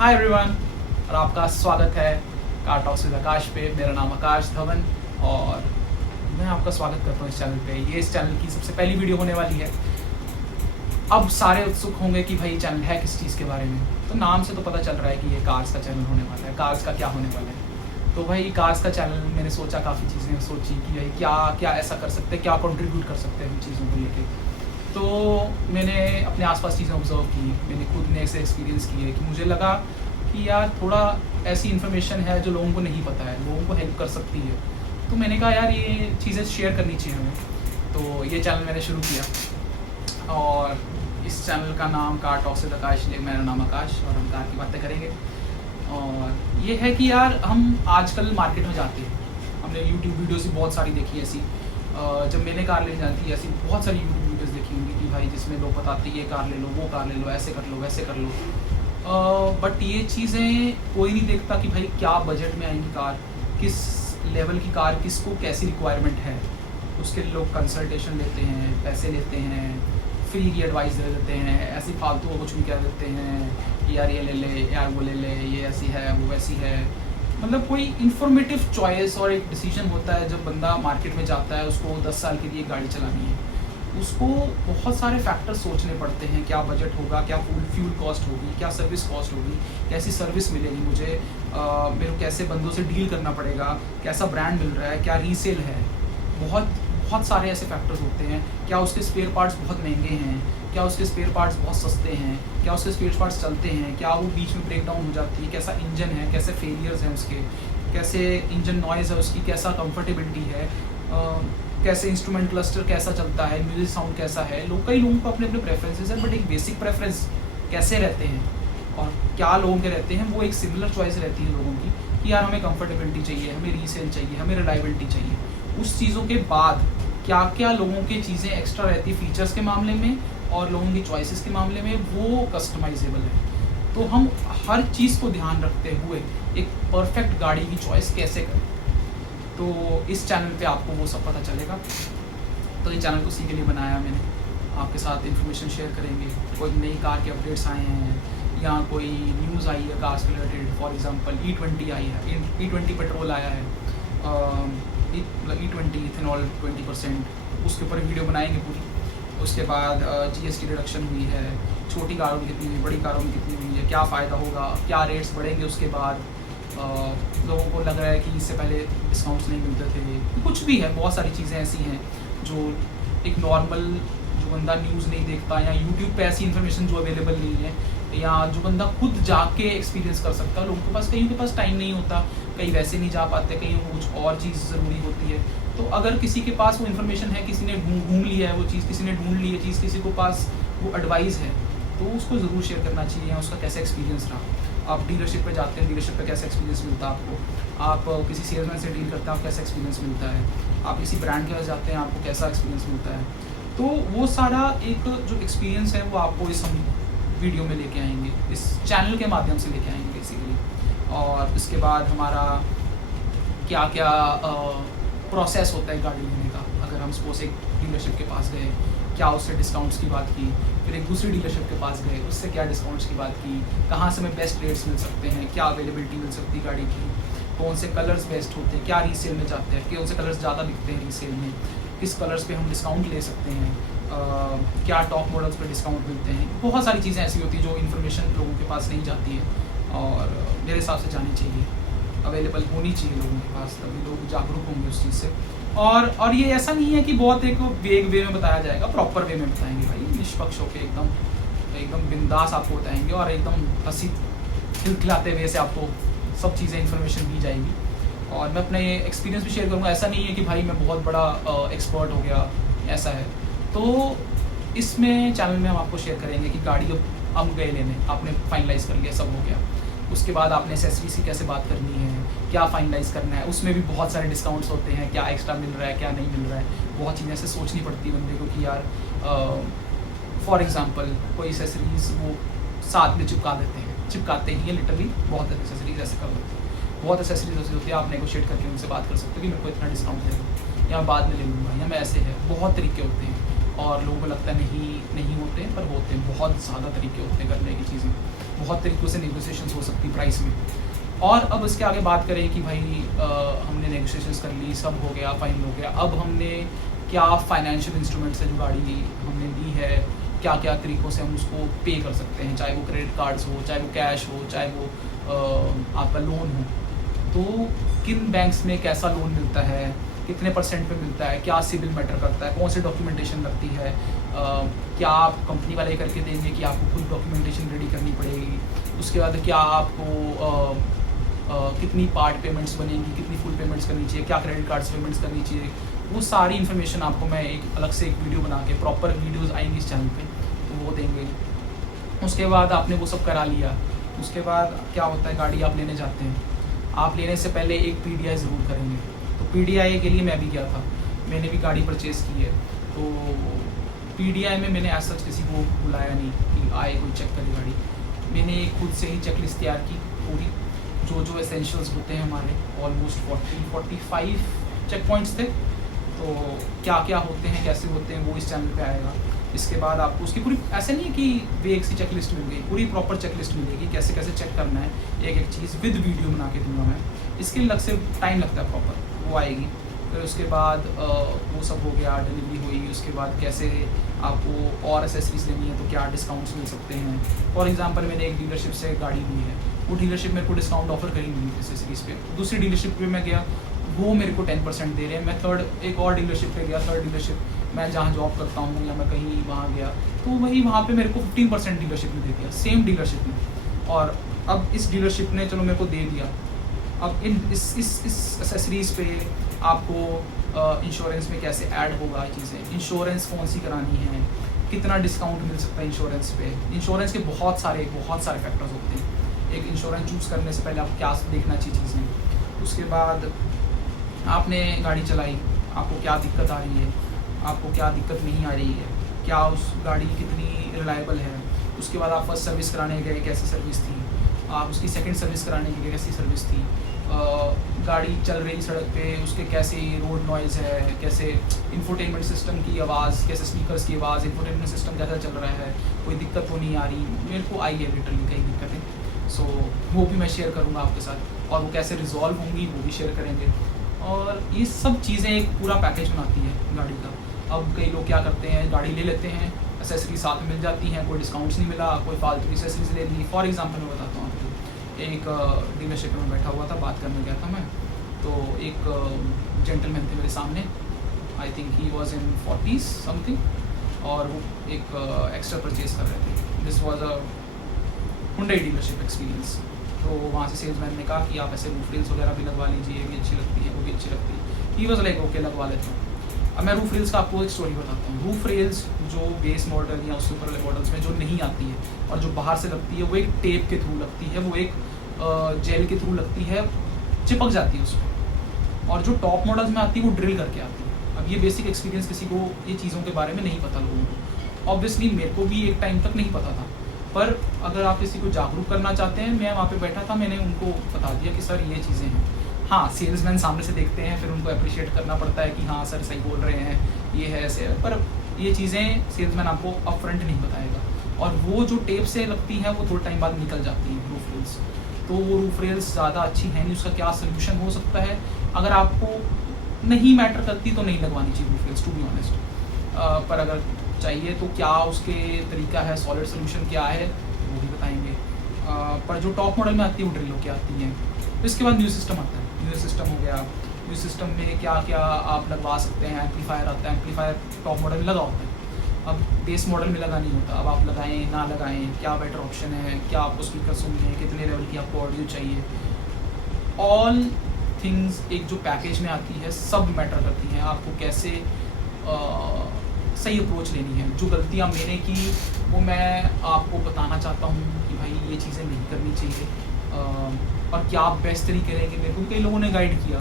Hi everyone, और आपका स्वागत है कार टॉक्स विद आकाश पे। मेरा नाम आकाश धवन और मैं आपका स्वागत करता हूँ इस चैनल पे। ये इस चैनल की सबसे पहली वीडियो होने वाली है। अब सारे उत्सुक होंगे कि भाई चैनल है किस चीज़ के बारे में। तो नाम से तो पता चल रहा है कि ये कार्स का चैनल होने वाला है। कार्स का क्या होने वाला है? तो भाई कार्स का चैनल मैंने सोचा, काफ़ी चीज़ें सोची कि भाई क्या क्या ऐसा कर सकते हैं, क्या कंट्रीब्यूट कर सकते हैं उन चीज़ों को लेके। तो मैंने अपने आसपास चीज़ें ऑब्जर्व की, मैंने खुद ने ऐसे एक्सपीरियंस किए कि मुझे लगा कि यार थोड़ा ऐसी इन्फॉर्मेशन है जो लोगों को नहीं पता है, लोगों को हेल्प कर सकती है। तो मैंने कहा यार ये चीज़ें शेयर करनी चाहिए हमें। तो ये चैनल मैंने शुरू किया और इस चैनल का नाम कार टॉक्स विद आकाश, मेरा नाम आकाश और हम कार की बातें करेंगे। और ये है कि यार हम आजकल मार्केट में जाते हैं, हमने यूट्यूब वीडियोज़ भी बहुत सारी देखी ऐसी। जब मैंने कार लेने जाती थी ऐसी बहुत सारी यूट्यूब वीडियोज़ देखी होंगी कि भाई जिसमें लोग बताते ये कार ले लो, वो कार ले लो, ऐसे कर लो, वैसे कर लो। बट ये चीज़ें कोई नहीं देखता कि भाई क्या बजट में आएंगी कार, किस लेवल की कार, किसको कैसी रिक्वायरमेंट है। उसके लिए लोग कंसल्टेशन लेते हैं, पैसे लेते हैं, फ्री की एडवाइस दे देते हैं, ऐसी फालतू को कुछ भी कह देते हैं कि यार ये ले ले, यार वो ले ले, ये ऐसी है, वो वैसी है। मतलब कोई इन्फॉर्मेटिव चॉइस और एक डिसीजन होता है जब बंदा मार्केट में जाता है, उसको 10 साल के लिए गाड़ी चलानी है, उसको बहुत सारे फैक्टर सोचने पड़ते हैं। क्या बजट होगा, क्या फ्यूल कॉस्ट होगी, क्या सर्विस कॉस्ट होगी, कैसी सर्विस मिलेगी मुझे, मेरे को कैसे बंदों से डील करना पड़ेगा, कैसा ब्रांड मिल रहा है, क्या रीसेल है। बहुत बहुत सारे ऐसे फैक्टर्स होते हैं। क्या उसके स्पेयर पार्ट्स बहुत महंगे हैं, क्या उसके स्पेयर पार्ट्स बहुत सस्ते हैं, क्या उसके स्पेयर पार्ट्स चलते हैं, क्या वो बीच में ब्रेक डाउन हो जाती है, कैसा इंजन है, कैसे फेलियर्स हैं उसके, कैसे इंजन नॉइज़ है उसकी, कैसा कंफर्टेबिलिटी है, कैसे इंस्ट्रूमेंट क्लस्टर कैसा चलता है, म्यूजिक साउंड कैसा है। कई लोगों को अपने अपने प्रेफरेंसेस हैं, बट एक बेसिक प्रेफरेंस कैसे रहते हैं और क्या लोगों के रहते हैं, वो एक सिमिलर चॉइस रहती है लोगों की कि यार हमें कंफर्टेबिलिटी चाहिए, हमें रीसेल चाहिए, हमें रिलायबिलिटी चाहिए। उस चीज़ों के बाद क्या क्या लोगों की चीज़ें एक्स्ट्रा रहती है फीचर्स के मामले में और लोगों की चॉइसेस के मामले में, वो कस्टमाइजेबल है। तो हम हर चीज़ को ध्यान रखते हुए एक परफेक्ट गाड़ी की चॉइस कैसे करें, तो इस चैनल पे आपको वो सब पता चलेगा। तो ये चैनल उसी के लिए बनाया मैंने, आपके साथ इन्फॉर्मेशन शेयर करेंगे। कोई नई कार के अपडेट्स आए हैं या कोई न्यूज़ आई है cars related, for example E20 आई है, E20 पेट्रोल आया है, E20 इथेनॉल 20%, उसके ऊपर वीडियो बनाएंगे पूरी। उसके बाद GST रिडक्शन हुई है, छोटी कारों में कितनी हुई, बड़ी कारों में कितनी हुई है, क्या फ़ायदा होगा, क्या रेट्स बढ़ेंगे उसके बाद। लोगों को लग रहा है कि इससे पहले डिस्काउंट्स नहीं मिलते थे, कुछ भी है। बहुत सारी चीज़ें ऐसी हैं जो एक नॉर्मल जो बंदा न्यूज़ नहीं देखता या यूट्यूब पे ऐसी इन्फॉर्मेशन जो अवेलेबल नहीं है या जो बंदा खुद जाके एक्सपीरियंस कर सकता है। लोगों के पास, कईयों के पास टाइम नहीं होता, कई वैसे नहीं जा पाते, कईयों को कुछ और चीज़ ज़रूरी होती है। तो अगर किसी के पास वो इन्फॉर्मेशन है, किसी ने ढूंढ लिया है वो चीज़, किसी ने ढूंढ ली है चीज़, किसी को पास वो एडवाइस है, तो उसको ज़रूर शेयर करना चाहिए। उसका कैसा एक्सपीरियंस रहा, आप डीलरशिप पे जाते हैं, डीलरशिप पे कैसा एक्सपीरियंस मिलता है आपको, आप किसी सेल्समैन से डील करते हैं, आप कैसा एक्सपीरियंस मिलता है, आप किसी ब्रांड के पास जाते हैं, आपको कैसा एक्सपीरियंस मिलता है। तो वो सारा एक जो एक्सपीरियंस है वो आपको इस हम वीडियो में लेके आएंगे, इस चैनल के माध्यम से लेके आएंगे बेसिकली। और इसके बाद हमारा क्या क्या प्रोसेस होता है गाड़ी लेने का। अगर हम सपोज एक डीलरशिप के पास गए, क्या उससे डिस्काउंट्स की बात की, फिर एक दूसरी डीलरशिप के पास गए, उससे क्या डिस्काउंट्स की बात की, कहाँ से हमें बेस्ट रेट्स मिल सकते हैं, क्या अवेलेबिलिटी मिल सकती है गाड़ी की, कौन से कलर्स बेस्ट होते हैं, क्या रीसेल में जाते हैं, कौन से कलर्स ज़्यादा बिकते हैं रीसेल में, किस कलर्स पे हम डिस्काउंट ले सकते हैं, क्या टॉप मॉडल्स पे डिस्काउंट मिलते हैं। बहुत सारी चीज़ें ऐसी होती हैं जो इन्फॉर्मेशन लोगों के पास नहीं जाती है और मेरे हिसाब से जानी चाहिए, अवेलेबल होनी चाहिए लोगों के पास, तभी लोग जागरूक होंगे उस चीज़ से। और ये ऐसा नहीं है कि बहुत एक वेग वे में बताया जाएगा, प्रॉपर वे में बताएंगे भाई, निष्पक्ष होकर एकदम बिंदास आपको बताएंगे और एकदम हंसी खिलखिलाते वे से आपको सब चीज़ें इन्फॉर्मेशन दी जाएगी। और मैं अपने एक्सपीरियंस भी शेयर करूँगा। ऐसा नहीं है कि भाई मैं बहुत बड़ा एक्सपर्ट हो गया, ऐसा है। तो इसमें चैनल में हम आपको शेयर करेंगे कि गाड़ी हम गए लेने, आपने फाइनलाइज़ कर लिया, सब हो गया, उसके बाद आपने एसेसरीज की कैसे बात करनी है, क्या फाइनलाइज़ करना है, उसमें भी बहुत सारे डिस्काउंट्स होते हैं, क्या एक्स्ट्रा मिल रहा है, क्या नहीं मिल रहा है। बहुत चीज़ें ऐसे सोचनी पड़ती है बंदे को कि यार फॉर एग्ज़ाम्पल कोई एसेसरीज़ वो साथ में चिपकाते ही है लिटरली, बहुत एसेसरीज ऐसे कर देते हैं। बहुत एसेसरीज ऐसी होती है, आप नेगोशिएट करके उनसे बात कर सकते हो कि मेरे को इतना डिस्काउंट दे दो या बाद में ले लूँगा या मैं ऐसे है। बहुत तरीके होते हैं और लोगों को लगता है नहीं होते हैं, पर होते हैं। बहुत ज़्यादा तरीके होते हैं करने की चीज़ें। बहुत तरीक़ों से नेगोशिएशंस हो सकती प्राइस में। और अब इसके आगे बात करें कि भाई हमने नेगोशिएशंस कर ली, सब हो गया, फाइनल हो गया, अब हमने क्या फाइनेंशियल इंस्ट्रूमेंट्स है जो गाड़ी हमने ली है, क्या क्या तरीक़ों से हम उसको पे कर सकते हैं, चाहे वो क्रेडिट कार्ड्स हो, चाहे वो कैश हो, चाहे वो आपका लोन हो। तो किन बैंक्स में कैसा लोन मिलता है, कितने % पे मिलता है, क्या सिबिल मैटर करता है, कौन सी डॉक्यूमेंटेशन लगती है, क्या आप कंपनी वाले करके देंगे कि आपको खुद डॉक्यूमेंटेशन रेडी करनी पड़ेगी, उसके बाद क्या आपको कितनी पार्ट पेमेंट्स बनेंगी, कितनी फुल पेमेंट्स करनी चाहिए, क्या क्रेडिट कार्ड्स पेमेंट्स करनी चाहिए, वो सारी इन्फॉर्मेशन आपको मैं एक अलग से एक वीडियो बना के, प्रॉपर वीडियोज़ आएंगी इस चैनल पे, तो वो देंगे। उसके बाद आपने वो सब करा लिया, उसके बाद क्या होता है, गाड़ी आप लेने जाते हैं, आप लेने से पहले एक PDI ज़रूर करेंगे। तो PDI के लिए मैं भी गया था, मैंने भी गाड़ी परचेज़ की है। तो PDI में मैंने ऐसा किसी को बुलाया नहीं कि आए कोई चेक करे गाड़ी, मैंने खुद से ही चेकलिस्ट तैयार की पूरी, जो एसेंशियल्स होते हैं हमारे, ऑलमोस्ट 40-45 चेक पॉइंट्स थे। तो क्या क्या होते हैं, कैसे होते हैं, वो इस चैनल पे आएगा। इसके बाद आपको उसकी पूरी, ऐसे नहीं है कि वेग सी चेक लिस्ट मिल गई, पूरी प्रॉपर चेक लिस्ट मिलेगी, कैसे कैसे चेक करना है, एक एक चीज़ विद वीडियो बना के दूंगा मैं। इसके अलग से टाइम लगता है प्रॉपर, वो आएगी। फिर उसके बाद वो सब हो गया, डिलीवरी हुई, उसके बाद कैसे आपको और एसेसरीज लेनी है तो क्या डिस्काउंट्स मिल सकते हैं। फॉर एग्जांपल मैंने एक डीलरशिप से गाड़ी ली है, वो डीलरशिप मेरे को डिस्काउंट ऑफर करी नहीं एसेसरीज पे। दूसरी डीलरशिप पे मैं गया, वो मेरे को 10% दे रहे हैं। मैं एक और डीलरशिप पे गया, थर्ड डीलरशिप, मैं जहाँ जॉब करता हूँ या मैं कहीं वहाँ गया, तो वहाँ पे मेरे को 15% डीलरशिप ने दे दिया, सेम डीलरशिप में। और अब इस डीलरशिप ने चलो मेरे को दे दिया, अब इस एसेसरीज़ पे आपको इंश्योरेंस में कैसे ऐड होगा चीज़ें, इंश्योरेंस कौन सी करानी है, कितना डिस्काउंट मिल सकता है इंश्योरेंस पे। इंश्योरेंस के बहुत सारे फैक्टर्स होते हैं। एक इंश्योरेंस चूज़ करने से पहले आपको क्या देखना चाहिए चीज़ें। उसके बाद आपने गाड़ी चलाई, आपको क्या दिक्कत आ रही है, आपको क्या दिक्कत नहीं आ रही है, क्या उस गाड़ी कितनी रिलायबल है। उसके बाद आप फर्स्ट सर्विस कराने गए, कैसी सर्विस थी, आप उसकी सेकंड सर्विस कराने गए, कैसी सर्विस थी, गाड़ी चल रही सड़क पे, उसके कैसे रोड नॉइज़ है, कैसे इंफोटेनमेंट सिस्टम की आवाज़, कैसे स्पीकर्स की आवाज़, इंफोटेनमेंट सिस्टम कैसा चल रहा है, कोई दिक्कत तो नहीं आ रही। मेरे को आई है लिटरली कई दिक्कतें, सो वो भी मैं शेयर करूँगा आपके साथ, और वो कैसे रिजॉल्व होंगी वो भी शेयर करेंगे। और ये सब चीज़ें एक पूरा पैकेज बनाती है गाड़ी का। अब कई लोग क्या करते हैं, गाड़ी ले लेते हैं, एसेसरी साथ में मिल जाती हैं, कोई डिस्काउंट्स नहीं मिला, कोई फालतू की एसेसरीज ले ली। फॉर एग्जांपल मैं बताता हूँ आपको, एक डीलरशिप में बैठा हुआ था, बात करने गया था मैं, तो एक जेंटलमैन थे मेरे सामने, I think he was in 40s something, और वो एक एक्स्ट्रा परचेज़ कर रहे थे। This was a Hyundai dealership experience. तो वहाँ से सेल्समैन ने कहा कि आप ऐसे रूफ रेल्स वगैरह भी लगवा लीजिए, ये भी अच्छी लगती है, वो भी अच्छी लगती है। ही वॉज लाइक ओके, लगवा लेते हैं। अब मैं रूफ रेल्स का आपको एक स्टोरी बताता हूँ। रूफ रेल्स जो बेस मॉडल या उसके ऊपर वाले मॉडल्स में जो नहीं आती है और जो बाहर से लगती है, वो एक टेप के थ्रू लगती है, वो एक जेल के थ्रू लगती है, चिपक जाती है उस पर। और जो टॉप मॉडल्स में आती है वो ड्रिल करके आती है। अब ये बेसिक एक्सपीरियंस किसी को ये चीज़ों के बारे में नहीं पता लोगों को। ऑब्वियसली मेरे को भी एक टाइम तक नहीं पता था, पर अगर आप किसी को जागरूक करना चाहते हैं, मैं वहाँ पे बैठा था, मैंने उनको बता दिया कि सर ये चीज़ें हैं। हाँ, सेल्समैन सामने से देखते हैं, फिर उनको अप्रिशिएट करना पड़ता है कि हाँ सर सही बोल रहे हैं, ये है ऐसे है, पर ये चीज़ें सेल्समैन आपको अपफ्रंट नहीं बताएगा। और वो जो टेप से लगती हैं वो थोड़े टाइम बाद निकल जाती हैं रूफ रेल्स, तो वो रूफ रेल्स ज़्यादा अच्छी है नहीं। उसका क्या सोल्यूशन हो सकता है, अगर आपको नहीं मैटर करती तो नहीं लगवानी चाहिए roof rails, to be honest. पर अगर चाहिए तो क्या उसके तरीका है, सॉलिड सोल्यूशन क्या है, वो भी बताएंगे। पर जो टॉप मॉडल में आती है वो ड्रिल होकर आती हैं। इसके बाद न्यू सिस्टम आता है। न्यू सिस्टम हो गया, न्यू सिस्टम में क्या क्या आप लगवा सकते हैं। एम्पलीफायर आता है, एम्पलीफायर टॉप मॉडल में लगा होता है, अब बेस मॉडल में लगा नहीं होता। अब आप लगाएं ना लगाएं, क्या बेटर ऑप्शन है, क्या आपको स्पीकर सुनने, कितने लेवल की आपको ऑडियो चाहिए, ऑल थिंग्स एक जो पैकेज में आती है सब मैटर करती हैं। आपको कैसे सही अप्रोच लेनी है। जो गलतियाँ मैंने की वो मैं आपको बताना चाहता हूँ कि भाई ये चीज़ें नहीं करनी चाहिए। और क्या आप बेस्ट तरीके रहेंगे, मेरे को कई लोगों ने गाइड किया,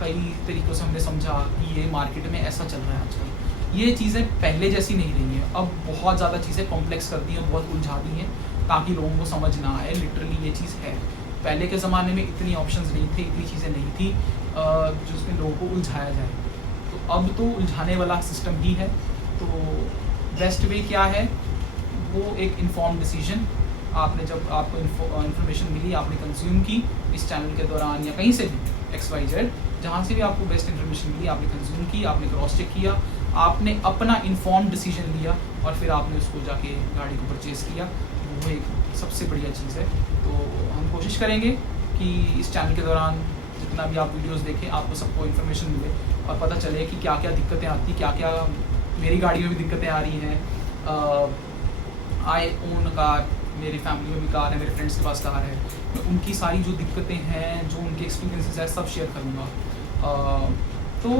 कई तरीक़ों से हमने समझा कि ये मार्केट में ऐसा चल रहा है आजकल। ये चीज़ें पहले जैसी नहीं रही हैं, अब बहुत ज़्यादा चीज़ें कॉम्प्लेक्स कर दी हैं, बहुत उलझा दी हैं ताकि लोगों को समझ ना आए। लिटरली ये चीज़ है, पहले के ज़माने में इतनी ऑप्शंस नहीं थे, इतनी चीज़ें नहीं थी जिसमें लोगों को उलझाया जाए। तो अब तो उलझाने वाला सिस्टम ही है। तो बेस्ट वे क्या है, वो एक इन्फॉर्म डिसीजन। आपने जब आपको इन्फॉर्मेशन मिली, आपने कंज्यूम की इस चैनल के दौरान या कहीं से भी XYZ, जहाँ से भी आपको बेस्ट इन्फॉर्मेशन मिली, आपने कंज्यूम की, आपने क्रॉस चेक किया, आपने अपना इन्फॉर्म्ड डिसीजन लिया और फिर आपने उसको जाके गाड़ी को परचेज़ किया, वो एक सबसे बढ़िया चीज़ है। तो हम कोशिश करेंगे कि इस चैनल के दौरान जितना भी आप वीडियोस देखें, आपको सबको इन्फॉर्मेशन मिले और पता चले कि क्या क्या दिक्कतें आती, क्या क्या मेरी गाड़ी में भी दिक्कतें आ रही हैं। आई ओन कार, मेरी फैमिली में भी कार है, मेरे फ्रेंड्स के पास कार है, मैं उनकी सारी जो दिक्कतें हैं, जो उनके एक्सपीरियंसेस है, सब शेयर करूँगा। तो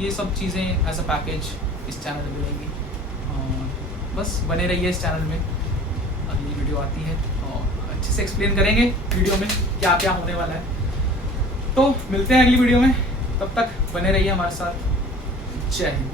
ये सब चीज़ें एज अ पैकेज इस चैनल में मिलेंगी। बस बने रहिए इस चैनल में, अगली वीडियो आती है और अच्छे से एक्सप्लेन करेंगे वीडियो में क्या क्या होने वाला है। तो मिलते हैं अगली वीडियो में, तब तक बने रहिए हमारे साथ। जय हिंद।